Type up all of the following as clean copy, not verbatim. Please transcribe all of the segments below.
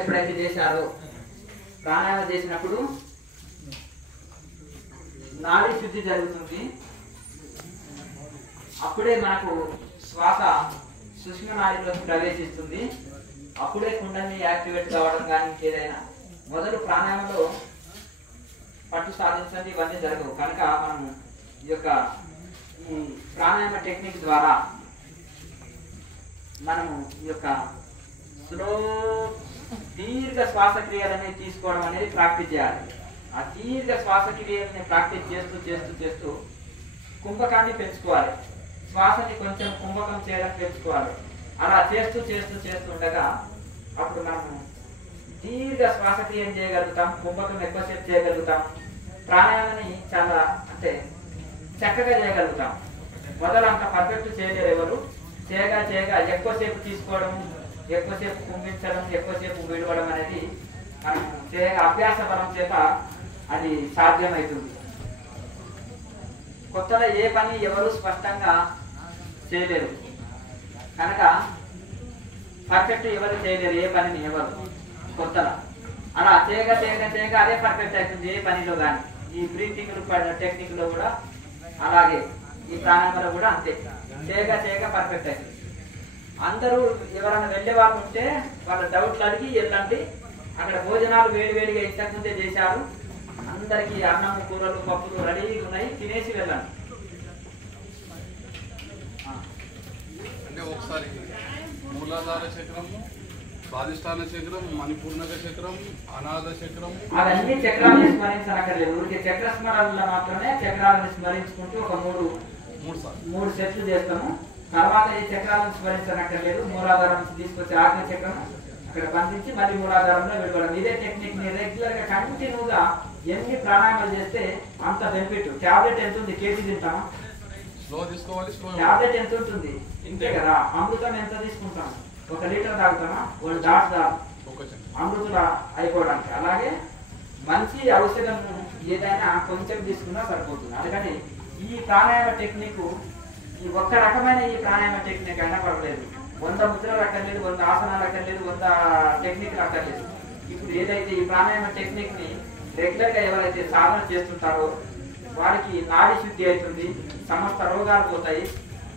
ఎప్పుడైతే చేశారో ప్రాణాయామం చేసినప్పుడు నాడీ శుద్ధి జరుగుతుంది. అప్పుడే మనకు శ్వాస సూక్ష్మ నాడీలోకి ప్రవేశిస్తుంది. అప్పుడే కుండలిని యాక్టివేట్ కావడం కానీ ఇంకేదైనా మొదలు ప్రాణాయామంలో పట్టు సాధించండి ఇవన్నీ జరగవు. కనుక మనం ఈ యొక్క ప్రాణాయామ టెక్నిక్ ద్వారా మనము ఈ యొక్క స్లో దీర్ఘ శ్వాసక్రియలని తీసుకోవడం అనేది ప్రాక్టీస్ చేయాలి. ఆ దీర్ఘ శ్వాసక్రియలని ప్రాక్టీస్ చేస్తూ చేస్తూ చేస్తూ కుంభకాన్ని పెంచుకోవాలి. శ్వాసని కొంచెం కుంభకం చేయడం పెంచుకోవాలి. అలా చేస్తూ చేస్తూ చేస్తూ ఉండగా అప్పుడు మనము దీర్ఘ శ్వాసక్రియం చేయగలుగుతాం, కుంభకం ఎక్కువసేపు చేయగలుగుతాం, ప్రాణాయామాన్ని చాలా అంటే చక్కగా చేయగలుగుతాం. మొదలు అంత పర్ఫెక్ట్ చేయలేరు ఎవరు. చేయగా చేయగా ఎక్కువసేపు తీసుకోవడం, ఎక్కువసేపు కుంభించడం, ఎక్కువసేపు విడవడం అనేది మనం చేయగా అభ్యాస బలం చేత అది సాధ్యమవుతుంది. కొత్తలో ఏ పని ఎవరు స్పష్టంగా చేయలేరు. కనుక పర్ఫెక్ట్ ఎవరు చేయలేరు ఏ పనిని ఎవరు కొత్తలో. అలా చేయగా చేయగా చేయగా అదే పర్ఫెక్ట్ అవుతుంది ఏ పనిలో కానీ. ఈ బ్రీతింగ్ టెక్నిక్ లో కూడా అలాగే, ఈ ప్రాణాయామంలో కూడా అంతే. చేయగా చేయగా పర్ఫెక్ట్ అవుతుంది. అందరూ ఎవరైనా వెళ్ళే వాళ్ళు ఉంటే వాళ్ళ డౌట్లు అడిగి వెళ్ళండి. అక్కడ భోజనాలు వేడివేడిగా ఇంతకుముందే చేశారు. అందరికి అన్నము కూరలు పప్పులు రెడీగా ఉన్నాయి, తినేసి వెళ్ళండి. అంటే ఒకసారి మూలాధార చక్రము, స్వాధిష్టాన చక్రం, మణిపూర్ణక చక్రం, అనాథ చక్రం, అవన్నీ చక్రాలను స్మరించనక్కర్లేదు. ఊరికే చక్ర స్మరణలో మాత్రమే చక్రాలను స్మరించుకుంటూ ఒక మూడు సెట్లు చేస్తాము. తర్వాత ఈ చక్రాలను స్మరించనక్కర్లేదు. మూలాధారం తీసుకొచ్చి ఆజ్ఞ చక్రం అక్కడ బంధించి మళ్ళీ మూలాధారంలో విడవడం. ఇదే టెక్నిక్ ని రెగ్యులర్ గా కంటిన్యూగా ఎన్ని ప్రాణాయామాలు చేస్తే అంత బెనిఫిట్. టాబ్లెట్ ఎంత ఉంది? కేజీ తింటామా? టాబ్లెట్ ఎంత ఉంటుంది? ఇంతే కదా. అమృతం ఎంత తీసుకుంటాం? 1 లీటర్ తాగుతామా? 1 డాట్ అమృతుల అయిపోవడానికి. అలాగే మంచి ఔషధం ఏదైనా కొంచెం తీసుకున్నా సరిపోతుంది. అందుకని ఈ ప్రాణాయామ టెక్నిక్, ఈ ఒక్క రకమైన ఈ ప్రాణాయామ టెక్నిక్ అయినా పర్వాలేదు. 100 ముద్రలు అక్కర్లేదు, 100 ఆసనాలు అక్కర్లేదు, 100 టెక్నిక్లు అక్కర్లేదు. ఇప్పుడు ఏదైతే ఈ ప్రాణాయామ టెక్నిక్ ని రెగ్యులర్ గా ఎవరైతే సాధన చేస్తుంటారో వారికి నాడీ శుద్ధి అవుతుంది, సమస్త రోగాలు పోతాయి,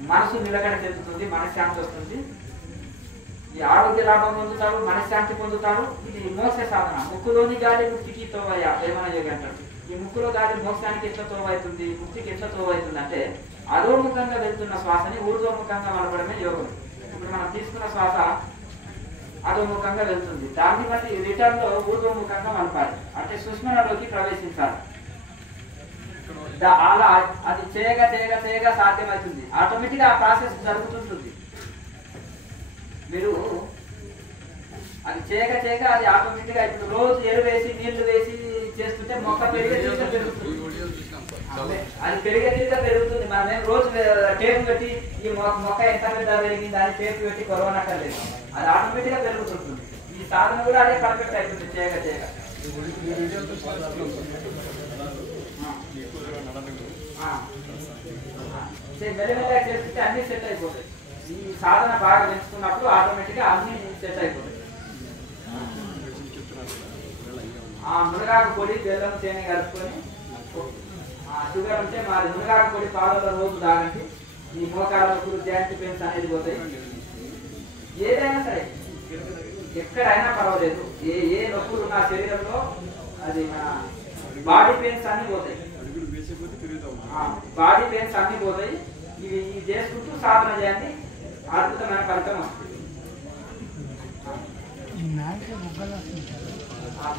మనసు నిలకడ చెందుతుంది, మనశ్శాంతి వస్తుంది, ఈ ఆరోగ్య లాభం పొందుతారు, మనశ్శాంతి పొందుతారు. ఇది మోక్ష సాధన. ముక్కులోని గాలి ముక్తికి తోవయ్య వేమన యోగి అంటారు. ఈ ముక్కులో గాలి మోక్షానికి ఎట్లా తోవవుతుంది, ముక్తికి ఎట్లా తోవవుతుంది అంటే అధోముఖంగా వెళ్తున్న శ్వాసని ఊర్ధ్వముఖంగా మలపడమే యోగం. ఇప్పుడు మనం తీసుకున్న శ్వాస అధోముఖంగా వెళ్తుంది, దాన్ని బట్టి రిటర్న్ లో ఊర్ధ్వముఖంగా మలపాలి, అంటే సుష్మనలోకి ప్రవేశించాలి. అలా అది చేయగా చేయగా చేయగా సాధ్యమవుతుంది. ఆటోమేటిక్ ఆ ప్రాసెస్ జరుగుతుంటుంది. మీరు అది చేయగా చేయగా అది ఆటోమేటిక్ గా ఇప్పుడు రోజు ఎరువు వేసి నీళ్లు వేసి చేస్తుంటే మొక్క పెరిగే పెరుగుతుంది. అది పెరిగే పెరుగుతుంది. మనం రోజు టేపు పెట్టి ఈ మొక్క ఎంత పెద్ద పెరిగింది అని టేపు పెట్టి కొరవనక్కర్లేదు. అది ఆటోమేటిక్ గా పెరుగుతుంటుంది. ఈ సాధన కూడా అదే పర్ఫెక్ట్ అవుతుంది చేయగా చేయగా. మెల్లమెల్లగా చేస్తుంటే అన్ని సెట్ అయిపోతాయి. ఈ సాధన బాగా పెంచుకున్నప్పుడు ఆటోమేటిక్ గా అన్ని సెట్ అయిపోతాయి. మునగాకు పొడి బెల్లం తేనె కలుపుకొని, షుగర్ ఉంటే మాది మునగాకు పొడి పాలలో రోజు తాగండి. ఈ మోకాల నొప్పులు, జాయింట్ పెయిన్స్ అనేది పోతాయి. ఏదైనా సరే ఎక్కడైనా పర్వాలేదు, ఏ నొప్పులు ఉన్న శరీరంలో అది మన బాడీ పెయిన్స్ అన్ని పోతాయి. బాడీ పెయిన్స్ అన్ని పోతాయి. ఇవి చేసుకుంటూ సాధన చేయండి, అద్భుతమైన ఫలితం వస్తుంది.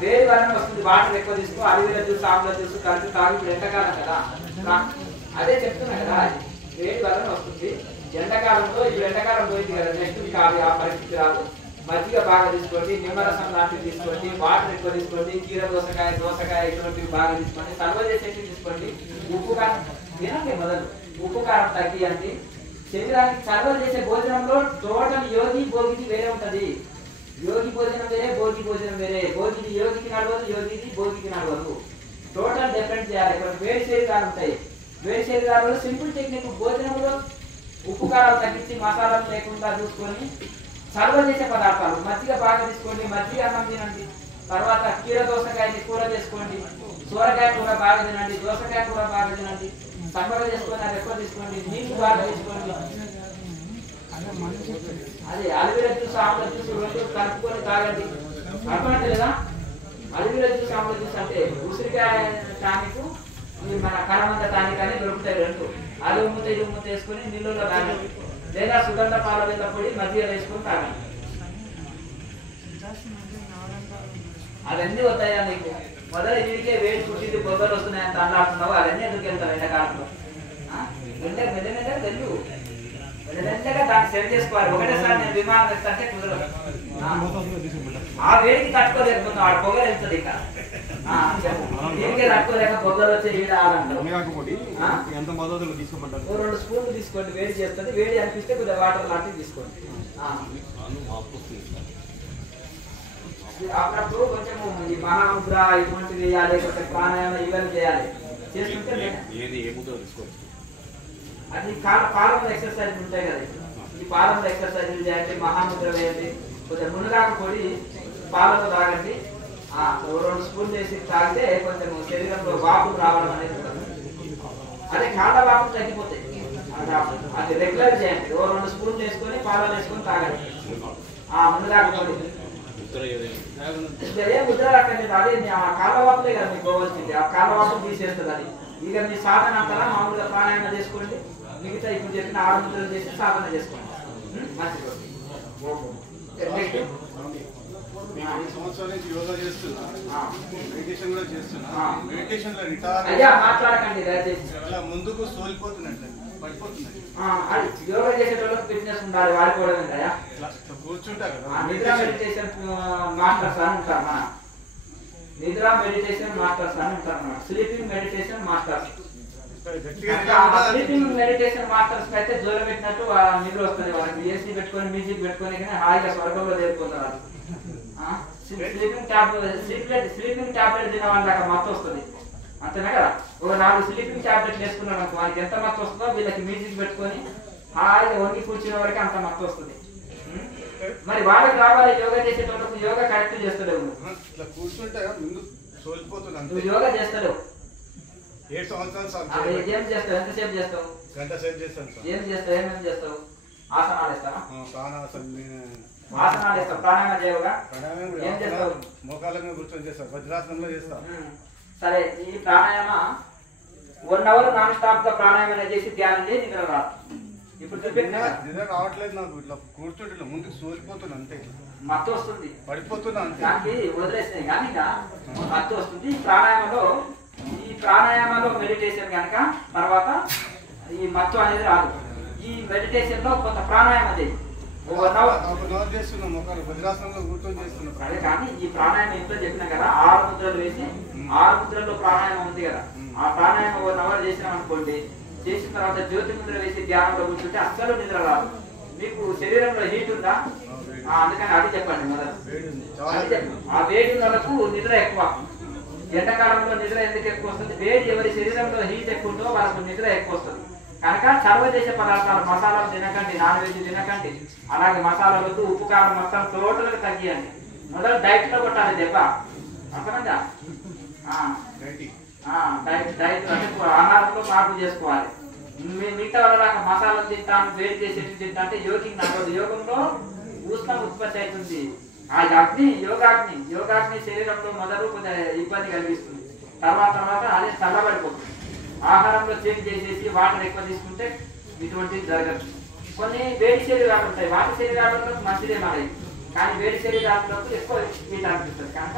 వేడి వలన వస్తుంది. వాటర్ ఎక్కువ తీసుకో, అడవిల జ్యూస్, ఆమ్ల జ్యూస్ కలిపి తాగి. ఇప్పుడు ఎండాకాలం కదా, అదే చెప్తున్నా కదా, వేడి వలన వస్తుంది. ఎండాకాలంలో ఇప్పుడు ఎండాకాలం పోయింది కదా, నెక్స్ట్ కాదు ఆ పరిస్థితి రాదు. మజ్జిగ బాగా తీసుకోండి, నిమ్మరసం లాంటివి తీసుకోండి, వాటర్ ఎక్కువ తీసుకోండి, కీర దోసకాయ ఇటువంటివి బాగా తీసుకోండి, సర్వ చేసేవి తీసుకోండి. ఉప్పు కారం తినండి, మొదలు ఉప్పు కారం తగ్గియండి. శరీరానికి సర్వ చేసే భోజనంలో టోటల్ యోగి భోగిది వేరే ఉంటది. యోగి భోజనం వేరే, భోగి భోజనం వేరే. భోగిది యోగికి నడవదు, యోగిది భోగికి నడవదు. టోటల్ డిఫరెంట్ చేయాలి. వేడి శరీరాలు ఉంటాయి. వేడి శరీరాలలో సింపుల్ టెక్నిక్, భోజనంలో ఉప్పు కారాలు తగ్గించి మసాలాలు లేకుండా చూసుకొని సర్వ చేసే పదార్థాలు మజ్జిగ బాగా తీసుకోండి, మజ్జిగ అన్నం తినండి. తర్వాత కీర దోసకాయని కూర చేసుకోండి, సోరకాయ కూర బాగా తినండి, దోసకాయ కూర బాగా తినండి, సమ్మగా చేసుకొని అది ఎక్కువ తీసుకోండి, నీళ్ళు బాగా తీసుకోండి. అదే అలివేరా జ్యూస్ ఆమ్ల జ్యూస్ రెండు కలుపుకొని తాగండి. అర్థమైంది లేదా? అలివేరా జ్యూస్ ఆమ్ల జ్యూస్ అంటే ఉసిరికాయ టానిక్, మన కరమంద టానిక్ అని దొరుకుతాయి రెండు. అది ఉమ్ముత ఇది ఉమ్ముత వేసుకొని నీళ్ళలో తాగండి, లేదా సుగంధ పాల వెళ్ళ పొడి మజ్జిగ వేసుకొని తాగండి. అవన్నీ వస్తాయా నీకు? మొదలు వీడికే వేడి పుట్టింది బొగ్గలు వస్తున్నాయి అంత అన్నాడుతున్నావు, అవన్నీ ఎందుకు వెళ్తావు ఎండాకాలంలో? మెల్లమెల్లగా వెళ్ళు, మెల్లమెల్లగా దాన్ని సెట్ చేసుకోవాలి. ఒకటేసారి నేను విమానం వేస్తాంటే కుదరదు. ఆ వేడికి తట్టుకోలేకపోతున్నావు, ఆడ పొగలు వెళ్తుంది. ఇంకా దీనికే తట్టుకోలేక బొగ్గలు వచ్చే వీడ ఆడంటారు. 2 స్పూన్లు తీసుకోండి, వేడి చేస్తుంది. వేడి అనిపిస్తే కొద్దిగా వాటర్ లాంటివి తీసుకోండి. అప్పుడప్పుడు కొంచెం ఈ మహాముద్ర ఇటువంటివి వేయాలి, కొంచెం ప్రాణాయామం ఇవన్నీ చేయాలి. చేసుకుంటే అది పాలంలో ఎక్సర్సైజ్ ఉంటాయి కదా, ఈ పాలంలో ఎక్సర్సైజ్ చేయండి, మహాముద్ర వేయండి, కొంచెం మునగాకు పొడి పాలలో తాగండి. 2 స్పూన్లు వేసి తాగితే కొంచెం శరీరంలో వాపులు రావడం అనేది ఉంటుంది. అదే కాళ్ళ వాపులు తగ్గిపోతాయి. అది రెగ్యులర్ చేయండి. 2 స్పూన్లు వేసుకొని పాలలో వేసుకొని తాగండి. మునగాకు పొడి ముద్ర రాకండి. అదే కాళ్ళ వాపులే కదా మీకు పోవాల్సింది. ఆ కాళ్ళ వాపులు తీసేస్తుంది అది. ఇక మీ సాధన అంతా మామూలుగా ప్రాణాయామం చేసుకోండి. మిగతా ఇప్పుడు చెప్పిన 6 ముద్రలు చేసి సాధన చేసుకోండి. మాట్లాడకండి ముందుకు సోలిపోతున్నట్టు పడిపోతున్నాయి. యోగా చేసేటోళ్ళకి ఫిట్నెస్ ఉండాలి, వాడిపోవడం కదా. కూర్చుంటారు నిద్ర మెడిటేషన్ మాస్టర్స్ అని ఉంటారు. మన నిద్ర మెడిటేషన్ మాస్టర్స్ అని ఉంటారు అన్నమాట. Sleeping meditation masters. Sleeping meditation masters అయితే జోలు పెట్టినట్టు నిద్ర వస్తుంది వాళ్ళకి. ఏసీ పెట్టుకొని మ్యూజిక్ పెట్టుకొని హాయిగా స్వర్గంలో చేరిపోతారు. స్లీపింగ్ టాబ్లెట్ తిన వాళ్ళకి మత్తు వస్తుంది, అంతేనా కదా? ఒక 4 స్లీపింగ్ టాబ్లెట్లు వేసుకున్నాడు అనుకో, వాళ్ళకి ఎంత మత్తు వస్తుందో వీళ్ళకి మ్యూజిక్ పెట్టుకొని హాయిగా వంగి కూర్చునే వరకు అంత మత్తు వస్తుంది. మరి వాళ్ళకి రావాలి యోగా చేసేటప్పుడు. యోగా కరెక్ట్ చేస్తలేవు, నువ్వు యోగా చేస్తలేవు. 7 సంవత్సరాలు ఏం చేస్తావు? ఎంతసేపు చేస్తావు? గంట సేపు చేస్తాను. ఏం చేస్తావు? ఏమేమి చేస్తావు? ఆసనాలు వేస్తావా? ఆసనాలు వేస్తావు. ప్రాణాయామం చేయవుగా? ఏం చేస్తావు? మోకాళ్ళ మీద కూర్చొని చేస్తావు, వజ్రాసనంలో చేస్తావు. సరే, ఈ ప్రాణాయామ 1 అవర్ నాన్ స్టాప్ గా ప్రాణాయామం చేసి ధ్యానం చేసి నిద్ర రాదు. ఇప్పుడు నిద్ర రావట్లేదు నాకు. ఇట్లా కూర్చుంటే ముందుకు సోలిపోతున్నా అంతే, మత్తు వస్తుంది, పడిపోతున్నా అంతే. దానికి వదిలేసినాయి కానీ ఇంకా మత్తు వస్తుంది. ఈ ప్రాణాయామంలో మెడిటేషన్ కనుక తర్వాత ఈ మత్తు అనేది రాదు. ఈ మెడిటేషన్ లో కొంత ప్రాణాయామం చేయి. 1 అవర్ చేస్తున్నాం, వజ్రాసనంలో కూర్చొని చేస్తున్నాం. అదే కానీ ఈ ప్రాణాయామం ఇంట్లో చెప్పినా కదా, 6 ముద్రలు వేసి 6 ముద్రల్లో ప్రాణాయామం ఉంది కదా, ఆ ప్రాణాయామం 1 అవర్ చేసినాం అనుకోండి. చేసిన తర్వాత జ్యోతి ముద్ర వేసి ధ్యానంలో కూర్చుంటే అస్సలు నిద్ర రాదు. మీకు శరీరంలో హీట్ ఉందా? అందుకని అది చెప్పండి మొదలు. ఆ వేడి వాళ్ళకు నిద్ర ఎక్కువ. ఎండాకాలంలో నిద్ర ఎందుకు ఎక్కువ వస్తుంది? వేడి ఎవరి శరీరంలో హీట్ ఎక్కువ ఉందో వాళ్ళకు నిద్ర ఎక్కువ వస్తుంది. కనుక సర్వదేశ పదార్థాలు, మసాలాలు తినకండి, నాన్ వెజ్ తినకండి. అలాగే మసాలాలు వద్దు, ఉప్పు కారం మొత్తం టోటల్గా తగ్గియండి. మొదలు డైట్ లో కొట్టాలి దెబ్బ, అర్థమైందా? డైట్ అంటే ఆహారంలో మార్పు చేసుకోవాలి. మిగతా వాళ్ళ మసాలాలు తింటాను, వేడి చేసేది తింటా అంటే యోగికి నడవదు. యోగంలో ఉష్ణం ఉత్పత్తి అవుతుంది. ఆ యోగాగ్ని శరీరంలో మొదలు కొంచెం ఇబ్బంది కలిగిస్తుంది. తర్వాత అదే చల్లబడిపోతుంది. ఆహారంలో చేంజ్ చేసేసి వాటర్ ఎక్కువ తీసుకుంటే ఇటువంటి జరగదు. కొన్ని వేడి శరీరాలు ఉంటాయి, వాటి శరీరాలలో మంచిదే మరి, కానీ వేడి శరీరాలలో ఎక్కువ హీట్ అనిపిస్తుంది. కనుక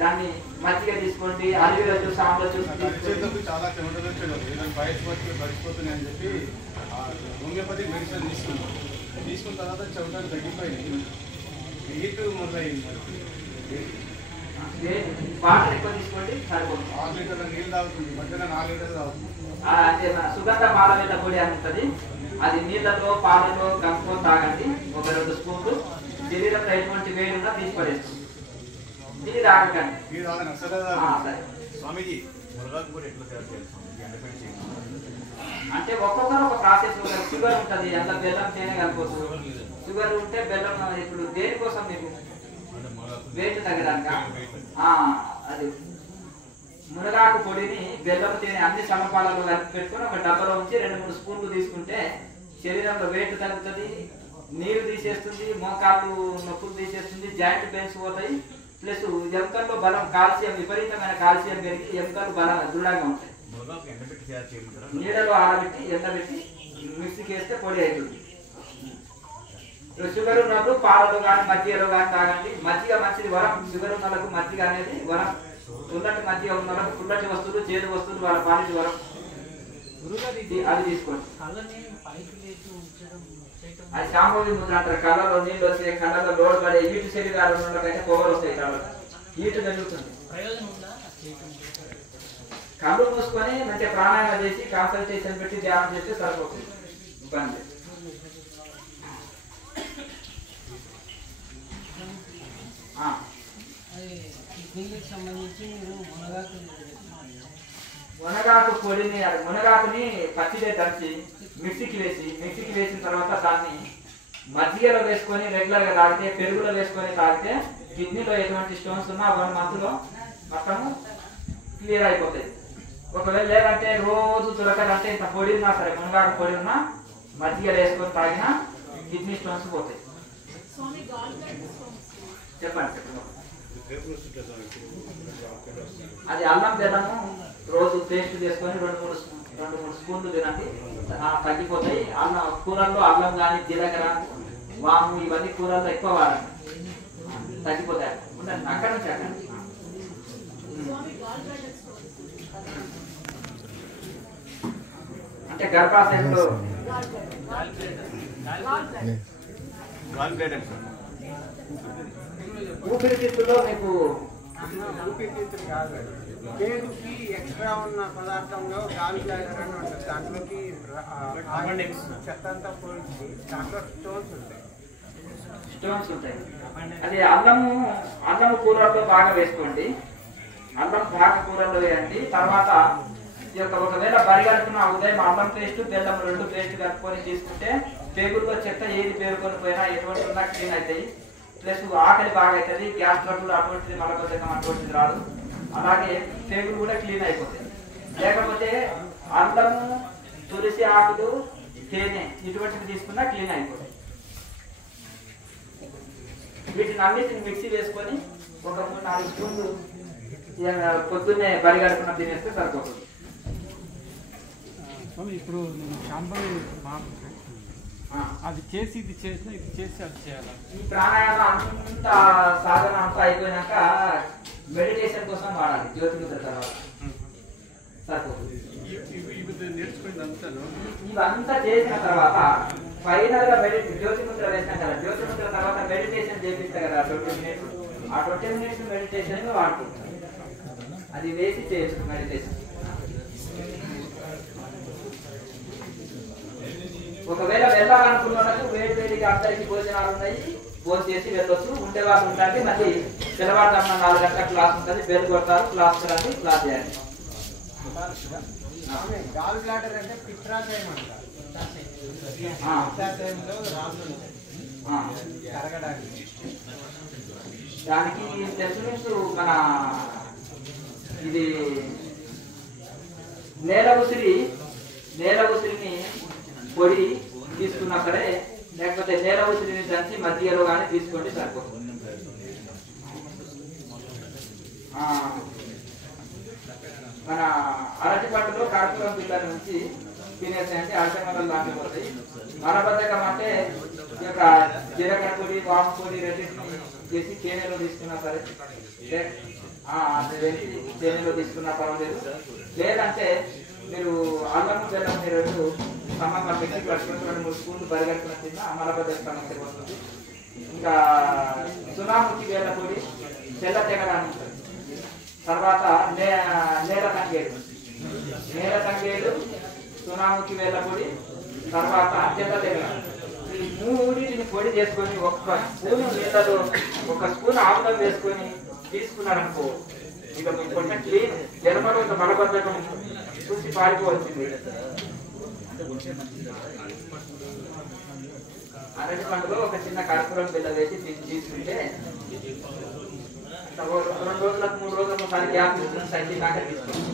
దాన్ని మజ్జిగ తీసుకోండి, అలివేరా జ్యూస్, ఆమ్ల జ్యూస్ చాలా కెమికల్ పడిపోతున్నాయి అని చెప్పి హోమియోపతి మెడిసిన్ తీసుకున్న తర్వాత చెమటలు తగ్గిపోయింది, హీట్ మొదలైంది. వాటర్ ఎక్కువ తీసుకోండి, సరిపోతుంది. 6 లీటర్ల నీళ్ళు తాగుతుంది, మధ్యలో 4 లీటర్లు తాగుతుంది. సుగంధ పాలవేట పొడి అని ఉంటుంది, అది నీళ్ళతో పాలలో కలుపుకొని తాగండి. ఒక 2 స్పూన్లు. శరీరంలో ఎటువంటి వేడి ఉన్నా తీసి పడేస్తుంది. ఇది తాగకండి. స్వామీజీ, అంటే ఒక్కొక్కరు ఒక ప్రాసెస్. షుగర్ ఉంటుంది, అందులో బెల్లం తేనె కలుపుకోవచ్చు. షుగర్ ఉంటే బెల్లం ఇప్పుడు దేనికోసం మీకు వెయిట్ తగ్గడానికి అది మునగాకు పొడిని బెల్లం తిని అన్ని సమపాలలో కలిపి పెట్టుకొని ఒక డబ్బాలో ఉంచి 2-3 స్పూన్లు తీసుకుంటే శరీరంలో వెయిట్ తగ్గుతుంది, నీరు తీసేస్తుంది, మోకాళ్ళు నొప్పులు తీసేస్తుంది, జాయింట్ పెయిన్స్ పోతాయి. ప్లస్ ఎముకల్లో బలం, కాల్షియం, విపరీతమైన కాల్షియం పెరిగి ఎముకలు బలం దృఢంగా ఉంటాయి. నీడలో ఆరబెట్టి ఎండబెట్టి మిక్సీకి వేస్తే పొడి అవుతుంది. షుగర్ ఉన్నప్పుడు పాలలో కానీ మజ్జిగలో కానీ తాగండి. మజ్జిగ మంచిది వరం. షుగర్ ఉన్న వాళ్ళకు మజ్జిగ అనేది వరం. పుల్లటి మజ్జిగ ఉన్న వాళ్ళకు పుల్లటి వస్తువులు, చేదు వస్తువులు వాళ్ళ పాలిటి వరం. అది తీసుకోండి. అది శాంభవి ముద్ర అంటారు. కళ్ళలో నీళ్ళు వస్తాయి, కళ్ళలో లోడ్ పడే ఈటు శరీరాలు ఉన్నకైతే పొగలు వస్తాయి. కళ్ళలో ఈటు జరుగుతుంది. కళ్ళు మూసుకొని మంచిగా ప్రాణాయామం చేసి కాన్సన్ట్రేషన్ పెట్టి ధ్యానం చేస్తే సరిపోతుంది. ఇబ్బంది మునగాకు పొడిని, మునగాకుని పచ్చిదే దంచి మిక్సీకి వేసిన తర్వాత దాన్ని మజ్జిగలో వేసుకొని రెగ్యులర్ గా తాగితే, పెరుగులో వేసుకొని తాగితే కిడ్నీలో ఎటువంటి స్టోన్స్ ఉన్నా 1 month లో మొత్తము క్లియర్ అయిపోతాయి. ఒకవేళ లేదంటే రోజు దొరకదంటే ఇంత పొడి ఉన్నా సరే, మునగాకు పొడి ఉన్నా మజ్జిగలో వేసుకొని తాగినా కిడ్నీ స్టోన్స్ పోతాయి. చెప్పండి. అది అల్లం బెల్లము రోజు పేస్ట్ చేసుకొని 2-3 స్పూన్లు తినండి, తగ్గిపోతాయి. అల్లం కూరల్లో అల్లం కానీ జీలకర్ర, వాము ఇవన్నీ కూరల్లో ఎక్కువ వాడండి, తగ్గిపోతాయి. ఉండండి అక్కడ నుంచి అక్కడ. అంటే గర్భాశయంలో ఊపిరితిత్తులో మీకు ఊపిరితిత్తులు కాదు, కేకుకి ఎక్స్ట్రా ఉన్న పదార్థంలో గాల్ బ్లాడర్ అని ఉంటుంది. దాంట్లోకి చెత్త అంతా పోయించి దాంట్లో స్టోన్స్ ఉంటాయి. అది అల్లము కూరల్లో బాగా వేసుకోండి. అల్లం బాగా కూరల్లో వేయండి. తర్వాత ఈ యొక్క ఒకవేళ బరిగడుపున ఉదయం అల్లం పేస్ట్, బెల్లం 2 పేస్ట్ కలుపుకొని తీసుకుంటే పేగుల్లో చెత్త ఏది పేరుకొని పోయినా ఎటువంటి ఉన్నా క్లీన్ అవుతాయి. ప్లస్ ఆకలి బాగా అవుతుంది, గ్యాస్ ట్రబుల్ అటువంటిది, మలబద్ధకం అటువంటిది రాదు. అలాగే పేగులు కూడా క్లీన్ అయిపోతాయి. లేకపోతే అల్లము, తులసి ఆకులు, తేనె ఇటువంటివి తీసుకున్నా క్లీన్ అయిపోతాయి. వీటిని అన్నిటిని మిక్సీ వేసుకొని ఒక 3-4 స్పూన్లు పొద్దున్నే బరిగడుపున తినేస్తే సరిపోతుంది. ఇప్పుడు శాంభవి అది చేసి ఇది చేసి ఇది చేసి అది చేయాలి. ఈ ప్రాణాయామం అంత సాధన అంతా అయిపోయినాక మెడిటేషన్ కోసం వాడాలి. జ్యోతిముద్ర తర్వాత సరిపోతుంది. ఇవంతా చేసిన తర్వాత ఫైనల్ గా జ్యోతిముద్ర వేసినాం కదా, జ్యోతిముద్ర తర్వాత మెడిటేషన్ చేపిస్తా కదా 20 minutes. ఆ 20 minutes మెడిటేషన్ వాడుకుంటాం. అది వేసి చేయొచ్చు మెడిటేషన్. ఒకవేళ వెళ్ళాలనుకున్న వాళ్ళకు వేడిగా అందరికీ భోజనాలు ఉన్నాయి, భోజనం చేసి వెళ్ళొచ్చు. ఉండే వాళ్ళు ఉంటే మళ్ళీ తెల్లవారుజామున 4 గంటల క్లాస్ ఉంటుంది. బెల్ కొడతారు, క్లాస్ రండి, క్లాస్ చేయండి. గాల్ బ్లాడర్ అంటే పిత్రాశయం అంటారు. పిత్రాశయంలో రాళ్ళు కరగడానికి. దానికి తెలుసు మన ఇది నేల ఉసిరిని పొడి తీసుకున్నా సరే, లేకపోతే నేల ఉసిరిని దంచి మధ్యలో కానీ తీసుకోండి సరిపోతుంది. మన అరటి పంటలో కార్పూరం పిల్లల నుంచి తినేసాయంటే అరటి లాంటి పోతాయి. మలబద్ధకం అంటే ఈ యొక్క జీలకర్ర పొడి, వాము పొడి రెండింటిని చేసి తేనెలో తీసుకున్నా సరే, తేనెలో తీసుకున్నా పర్వాలేదు. లేదంటే మీరు అల్లము బెల్లం 2 సమానంగా పెట్టి కట్టుకుని 2-3 స్పూన్లు బరిగడుపున తిన్నా మలబద్ధక సమస్య వస్తుంది. ఇంకా సునాముఖి వేల పొడి, తెల్ల తెగడానికి ఉంటుంది. తర్వాత నేల తంగేడు, సునాముఖి వేల పొడి, తర్వాత తెల్ల తెగ. ఈ 3 పొడి చేసుకొని 1 స్పూన్ నీళ్ళలో 1 స్పూన్ ఆముదం వేసుకొని తీసుకున్నారనుకో, ఇక మీకు కొంచెం క్లీన్ జన్మలో ఒక మలబద్ధకం చూసి పారిపోవచ్చింది. అరటి పండులో ఒక చిన్న కర్పూరం బిల్ల వేసి తీసుకుంటే 2 రోజులకు 3 రోజులకు ఒకసారి గ్యాప్ తీసుకుని తగ్గినాక తీసుకోండి.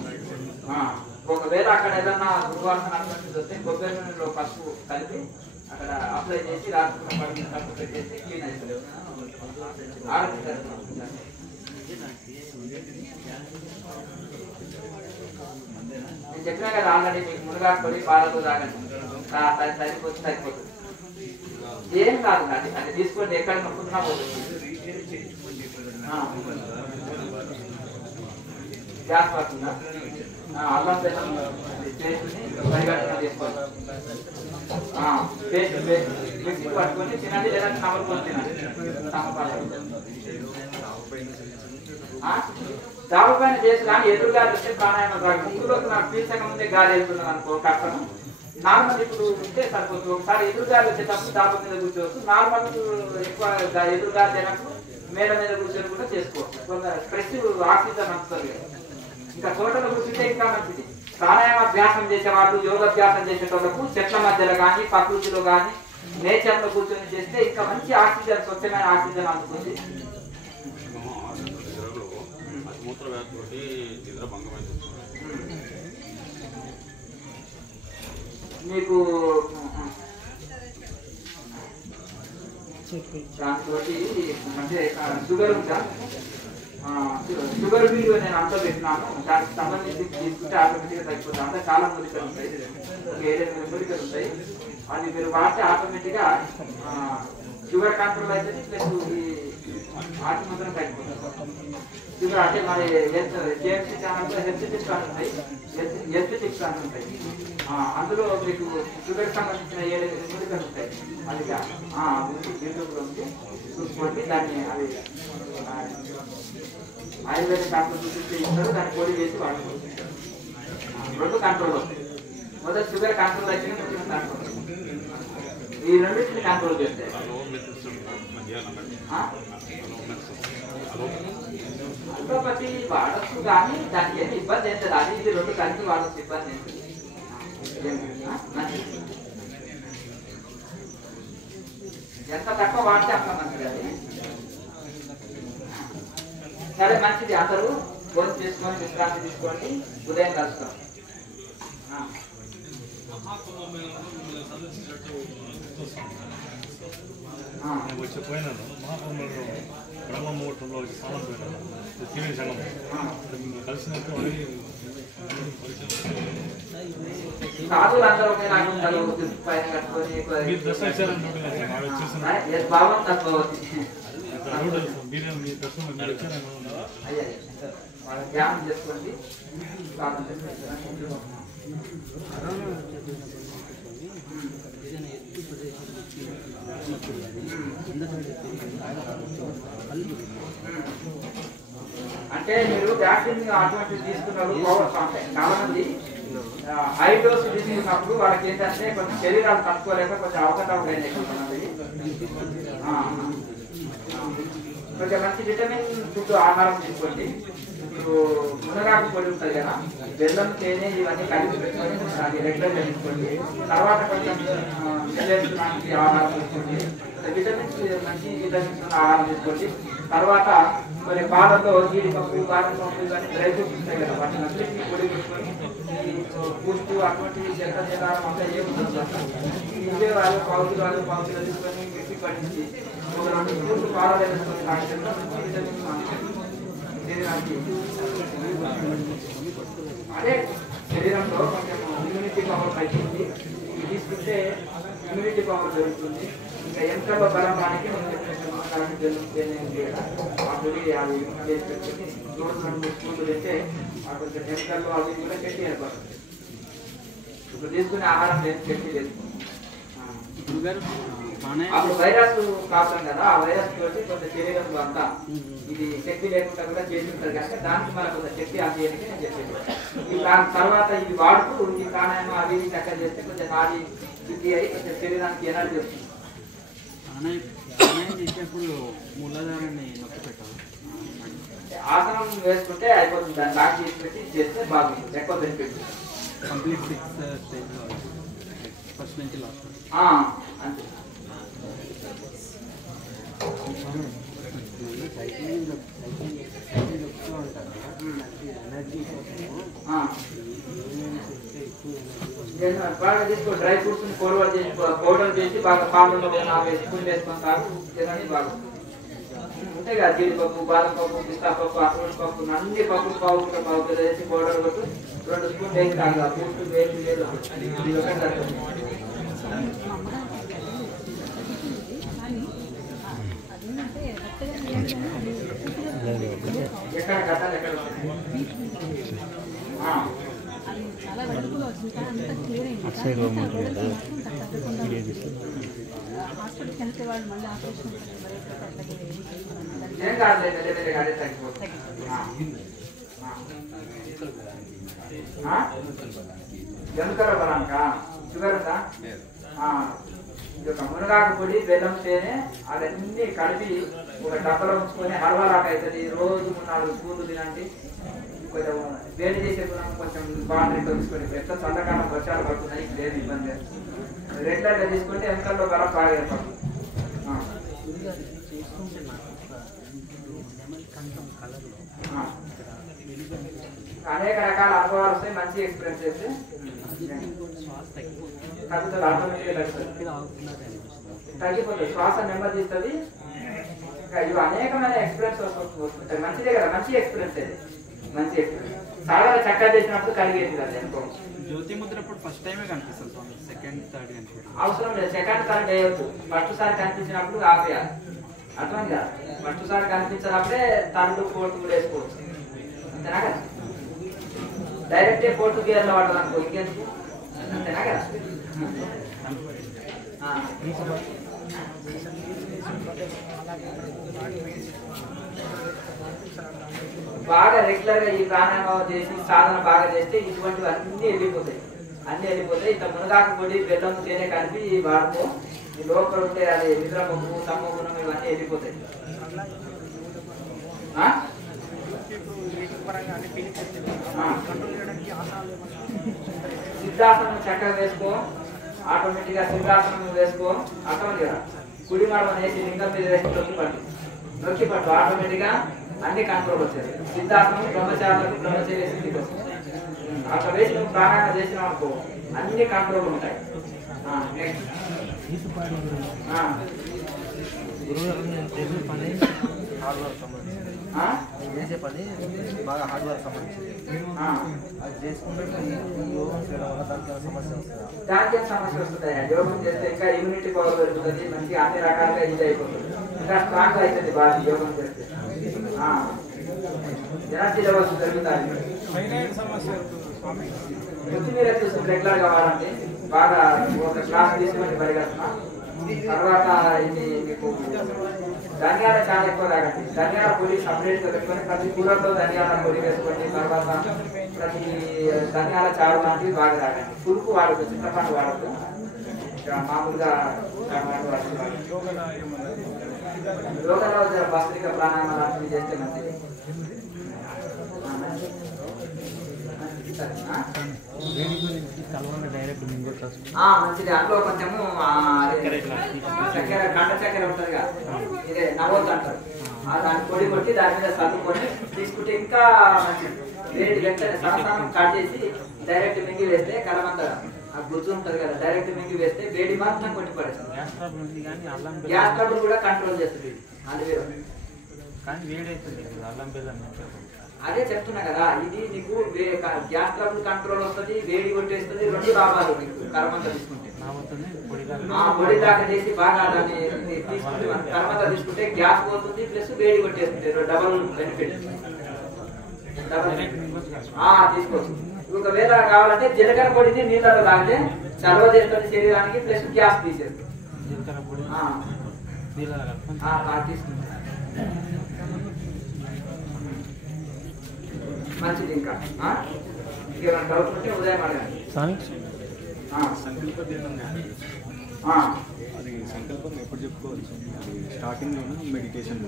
ఒకవేళ అక్కడ ఏదన్నా దుర్వాసన అటువంటిది వస్తే కొబ్బరి నూనెలో పసుపు కలిపి అక్కడ అప్లై చేసి రాసుకున్న పడిన తప్పు పెట్టేసి క్లీన్ అవుతుంది. నేను చెప్పినా కదా ఆల్రెడీ మీకు మునగాకు పొడి పాలతో తాగండి, సరిపోతుంది. ఏం కాదు అది అది తీసుకోండి, ఎక్కడ నొప్పుతున్నా పోతుంది. గ్యాస్ పడుతుందా? అల్లం బెల్లం పేస్ట్ని పరిగణన తీసుకోండి. పేస్ట్ మిక్సీ పట్టుకొని తినండి, లేదా నమ్మకొని తినండి. దావ పైన చేసి కానీ ఎదురుగా వస్తే ప్రాణాయామం రాదు. ముక్కులోకి నాకు పీల్చక ముందే గాలి వెళ్తున్నాను అనుకో కష్టం. నార్మల్ ఇప్పుడు ఉంటే సరిపోతుంది. ఒకసారి ఎదురుగా వచ్చేటప్పుడు దావ మీద కూర్చోవచ్చు. నార్మల్ ఎక్కువ ఎదురుగా తినప్పుడు మేడ మీద కూర్చొని కూడా చేసుకోవచ్చు. కొంత ఫ్రెష్ ఆక్సిజన్ వస్తుంది. ఇంకా తోటలో కూర్చుంటే ఇంకా మంచిది. ప్రాణాయామాభ్యాసం చేసే వాళ్ళు, యోగాభ్యాసం చేసేటోళ్ళకు చెట్ల మధ్యలో కానీ ప్రకృతిలో కానీ నేచర్ లో కూర్చొని చేస్తే ఇంకా మంచి ఆక్సిజన్, స్వచ్ఛమైన ఆక్సిజన్ అందుతుంది. మీకు దాంతో అంటే షుగర్ ఉందా? షుగర్ వీడియో నేను అంతా పెట్టినాను. దానికి సంబంధించి తీసుకుంటే ఆటోమేటిక్గా తగ్గిపోతుంది. అంతా చాలా మూలికలు ఉంటాయి, 7-8 మూలికలు ఉంటాయి. అది మీరు వాడితే ఆటోమేటిక్గా షుగర్ కంట్రోల్ అవుతుంది. ప్లస్ ఈ ఆట మాత్రం తగ్గిపోతుంది. షుగర్ అంటే మరి కేఎఫ్సీ ఛానల్లో హెల్త్ టిప్స్ అని ఉంటాయి, హెల్త్ టిప్స్ అని ఉంటాయి. అందులో మీకు షుగర్ సంబంధించిన 7-8 మూలికలు ఉంటాయి. అది యూట్యూబ్లో ఉంది, చూసుకోండి. దాన్ని అది ఆయుర్వేదిక్ డాక్టర్ చూపిస్తే ఇస్తారు, దాన్ని పొడి వేసి వాడుకోవచ్చు. 2 కంట్రోల్ అవుతాయి. మొదటి షుగర్ కంట్రోల్ అయితే కంట్రోల్, ఈ రెండింటిని కంట్రోల్ చేస్తాయి. అల్లోపతి వాడచ్చు కానీ దానికి ఏమి ఇబ్బంది ఏం లేదు. అది ఇది 2 కలిపి వాడచ్చు, ఇబ్బంది ఏంటి. ఎంత తక్కువ వాడితే అంత మంచిది. అది సరే, మంచిది. అందరూ భోజనం చేసుకొని విశ్రాంతి తీసుకోండి. ఉదయం కలుస్తాం. వచ్చి పోయినాను మహాకుంభంలో బ్రహ్మముహూర్తంలో వచ్చి స్నానం పోయినాను. త్రివేణి సంఘం కలిసినట్టు సాధువులందరూ పైన కట్టుకొని భావం తక్కువ వాళ్ళ ధ్యానం చేసుకోండి. అంటే మీరు వ్యాక్సిన్ అటువంటి తీసుకున్నారు చాలా మంది హై డోస్ తీసుకున్నప్పుడు వాళ్ళకి ఏంటంటే కొంచెం శరీరాలు తట్టుకోలేక కొంచెం అవకతవకైనాయి. కొంచెం మంచి విటమిన్ ఫుడ్ ఆహారం తీసుకోండి. ఇప్పుడు మునగాకు పొడి ఉంటుంది కదా, బెల్లం, తేనె ఇవన్నీ కలిపి పెట్టుకొని అది రెగ్యులర్గా తీసుకోండి. తర్వాత కొంచెం లాంటి ఆహారం తీసుకోండి. విటమిన్స్, మంచి విటమిన్స్ ఉన్న ఆహారం తీసుకోండి. తర్వాత మరి పాలతో జీడిపప్పు, బాదం పప్పు ఇవన్నీ డ్రై ఫ్రూట్స్ ఉంటాయి కదా, వాటిని అన్నింటినీ పొడి పెట్టుకొని పుష్పు అటువంటి చెత్త చెదారం అంతా ఏముంటుంది ఇవే వాళ్ళు పావులు తీసుకొని మిక్సీ పట్టించి ఒక 2 స్పూన్లు పాలు వేసుకొని తాగితే మంచి విటమిన్స్ శరీరానికి. అదే శరీరంలో కొంచెం ఇమ్యూనిటీ పవర్ తగ్గింది, తీసుకుంటే ఇమ్యూనిటీ పవర్ పెరుగుతుంది. ఇంకా ఎంతలో బలం రానికి నేను చెప్పిన ఆ పొడి అది చేసి పెట్టుకుని 2-3 స్పూన్లు తింటే కొంచెం ఎంతలో అవి కూడా చెట్టి ఏర్పడుతుంది. ఇప్పుడు తీసుకునే ఆహారం లేదు, చెట్టి లేదు. అప్పుడు వైరస్ ప్రాబ్లం కదా, ఆ వైరస్ తోటి కొంచెం శరీరంలో అంతా ఇది శక్తి లేకుండా కూడా చేసి ఉంటుంది కనుక దానికి మనకు కొంచెం శక్తి అందేయడానికి నేను చెప్పేది. దాని తర్వాత ఇది వాడుతూ ఈ ప్రాణాయామం అవి చక్కగా చేస్తే కొంచెం నాడి శుద్ధి అయ్యి కొంచెం శరీరానికి ఎనర్జీ వస్తుంది. చేసేప్పుడు మూలాధారాన్ని నొక్కి పెట్టాలి. ఆసనం వేసుకుంటే అయిపోతుంది, దాన్ని లాక్ చేసి పెట్టి చేస్తే బాగుంటుంది, ఎక్కువ బెనిఫిట్. కంప్లీట్ 6 స్టేజ్ ఫస్ట్ నుంచి లాస్ట్ అంతే. బాగా తీసుకో డ్రై ఫ్రూట్స్ పౌడర్ చేసి బాగా పాలలో 4 స్పూన్లు వేసుకొని తాగు తినండి బాగా ఉంటాయి కదా జీడిపప్పు బాదం పప్పు పిస్తా పప్పు అక్రోట్ పప్పు అన్ని పప్పు పావు కిలో వేసి పౌడర్ కొట్టు 2 స్పూన్లు వేసి తాగు ఆ ఫ్రూట్ వేసి లేదు ఎక్కడ కట్టాలి ఎక్కడ చాలా వెలుగులో వచ్చింది కానీ అంతా క్లియర్ అయింది హాస్పిటల్కి వెళ్తే వాళ్ళు మళ్ళీ ఆపరేషన్ ఏం కాదు తగ్గిపోతుంది ఎందుకరా బలాంకా షుగర్ ఉందా ఇది ఒక మునగాకు పొడి బెల్లం తేనె అవన్నీ కలిపి ఒక డబ్బలో ఉంచుకొని హల్వాలాగా అవుతుంది రోజు 3-4 స్పూన్లు తినండి కొంచెం వేడి చేసే గుణం కొంచెం బాగా తెలుసుకొని ఎట్లా చల్లకాలం వర్షాలు పడుతున్నాయి లేదు ఇబ్బంది రెగ్యులర్గా తీసుకుంటే వెనకాలలో బలం బాగా ఏర్పడుతుంది అనేక రకాల అనుభవాలు వస్తాయి మంచి ఎక్స్పీరియన్స్ చేస్తే తగ్గుతుంది ఆటోమేటిక్గా తగ్గిపోతుంది శ్వాస నెమ్మదిస్తుంది ఇంకా ఇవి అనేకమైన ఎక్స్పీరియన్స్ వస్తుంటాయి మంచిదే కదా మంచి ఎక్స్పీరియన్స్ అది మంచి ఎక్స్పీరియన్స్ చాలా చక్కగా చేసినప్పుడు కలిగేది కదా ఎంతో జ్యోతి ముద్ర ఇప్పుడు ఫస్ట్ టైమే కనిపిస్తుంది స్వామి సెకండ్ థర్డ్ కనిపిస్తుంది అవసరం లేదు సెకండ్ థర్డ్ వేయొచ్చు ఫస్ట్ సారి కనిపించినప్పుడు ఆపేయాలి అర్థమైంది కదా ఫస్ట్ సారి కనిపించినప్పుడే థర్డ్ ఫోర్త్ కూడా వేసుకోవచ్చు అంతేనా కదా డైరెక్ట్ 4th గేర్లో పడదు అనుకో ఇంకెందుకు అంతేనా కదా బాగా రెగ్యులర్ గా ఈ ప్రాణాయామం చేసి సాధన బాగా చేస్తే ఇటువంటివి అన్ని వెళ్ళిపోతాయి ఇంత మునగాకు పొడి బెల్లం తేనె కలిపి వాడుకో ఈ లోపల ఉంటే అది నిద్రమొగ్గు తమ్మగుణం ఇవన్నీ వెళ్ళిపోతాయి సిద్ధాసనం చక్కగా వేసుకో ఆటోమేటిక్ గా సిద్ధాసనం వేసుకో అర్థమైంది కదా కుడి మడమ వేసి లింగం మీద వేసి నొక్కి పట్టు ఆటోమేటిక్ గా అన్ని కంట్రోల్ వచ్చేది సిద్ధాసనం బ్రహ్మచార్య స్థితికి వస్తుంది అట్లా వేసి నువ్వు ప్రాణాయామం చేసినావు అనుకో అన్ని కంట్రోల్ ఉంటాయి నెక్స్ట్ చేసే పని బాగా హార్డ్ వర్క్ సంబంధించింది అది చేసుకుంటే యోగం చేయడం వల్ల దానికి సమస్య వస్తుందా? దానికి యోగం చేస్తే ఇంకా ఇమ్యూనిటీ పవర్ పెరుగుతుంది మంచిగా అన్ని రకాలుగా ఇది అయిపోతుంది ఇంకా స్ట్రాంగ్ అవుతుంది బాగా యోగం చేస్తే ఎనర్జీ లెవెల్స్ పెరుగుతాయి కొత్తిమీర చూసి రెగ్యులర్ గా వాడండి బాగా ఒక క్లాస్ తీసుకొని పరిగెడుతున్నా తర్వాత ఇది మీకు ధనియాల చాలా ఎక్కువ తాగండి ధనియాల పొడి సపరేట్ గా పెట్టుకొని ప్రతి కూరలో ధనియాల పొడి వేసుకోండి తర్వాత ప్రతి ధనియాల చారు లాంటివి బాగా తాగండి పులుపు వాడద్దు చింతపండు వాడద్దు మామూలుగా యోగలో భస్త్రిక ప్రాణాయామం లాంటివి చేస్తే మంచిది మంచిది అందులో కొంచెము చక్కెర కండ చక్కెర ఉంటుంది కదా ఇదే నవ్వొద్దు అంటారు దాన్ని పొడి కొట్టి దాని మీద సర్దుకొని తీసుకుంటే ఇంకా మంచిది వేడి వెంటనే సరసనం కట్ చేసి డైరెక్ట్ మింగి వేస్తే కలమంద ఆ గుజ్జు ఉంటుంది కదా డైరెక్ట్ మింగి వేస్తే వేడి మాత్రం కొట్టి పడేస్తుంది గ్యాస్ ట్రబుల్ కూడా కంట్రోల్ చేస్తుంది అది అదే చెప్తున్నా కదా ఇది నీకు గ్యాస్ ట్రబుల్ కంట్రోల్ వస్తుంది వేడి కొట్టేస్తుంది 2 లాభాలు నీకు కర్మంత తీసుకుంటే పొడి దాకా చేసి బాగా దాన్ని తీసుకుంటే కర్మంత తీసుకుంటే గ్యాస్ పోతుంది ప్లస్ వేడి కొట్టేస్తుంది డబల్ బెనిఫిట్ తీసుకోవచ్చు ఒకవేళ కావాలంటే జీలకర్ర పొడిని నీళ్ళలో తాగితే చలవ చేస్తుంది శరీరానికి ప్లస్ గ్యాస్ తీసేస్తుంది తీసుకుంటే మంచిది ఇంకా ఇంకేమైనా డౌట్ ఉంటే ఉదయం అడగండి అది సంకల్పం ఎప్పుడు చెప్పుకోవచ్చు స్టార్టింగ్ మెడిటేషన్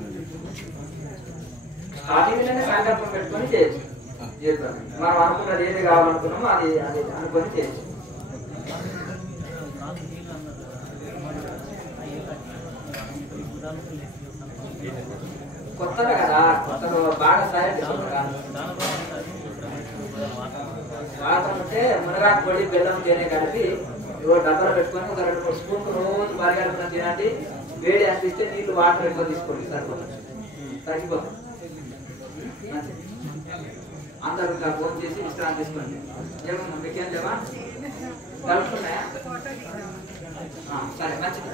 స్టార్టింగ్ సంకల్పం పెట్టుకొని చేయొచ్చు మనం అనుకున్నది ఏది కావాలనుకున్నామో అది అది అనుకొని చేయొచ్చు కొత్తగా కదా కొత్తగా బాగా తయారు చేసుకుంటారా వాటర్ ఉంటే మునగాకు పొడి బెల్లం తేనె కలిపి ఇవో డబ్బాలో పెట్టుకొని ఒక 2-3 స్పూన్లు రోజు పరిగెడుతున్న తినండి. వేడి అనిపిస్తే నీళ్ళు వాటర్ ఎక్కువ తీసుకోండి సరిపోతుంది తగ్గిపోతుంది. అందరూ ఇంకా ఫోన్ చేసి విశ్రాంతి తీసుకోండి. ఏమన్నా మీకేం లేవా కలుపుకున్నాయా? సరే మంచిది.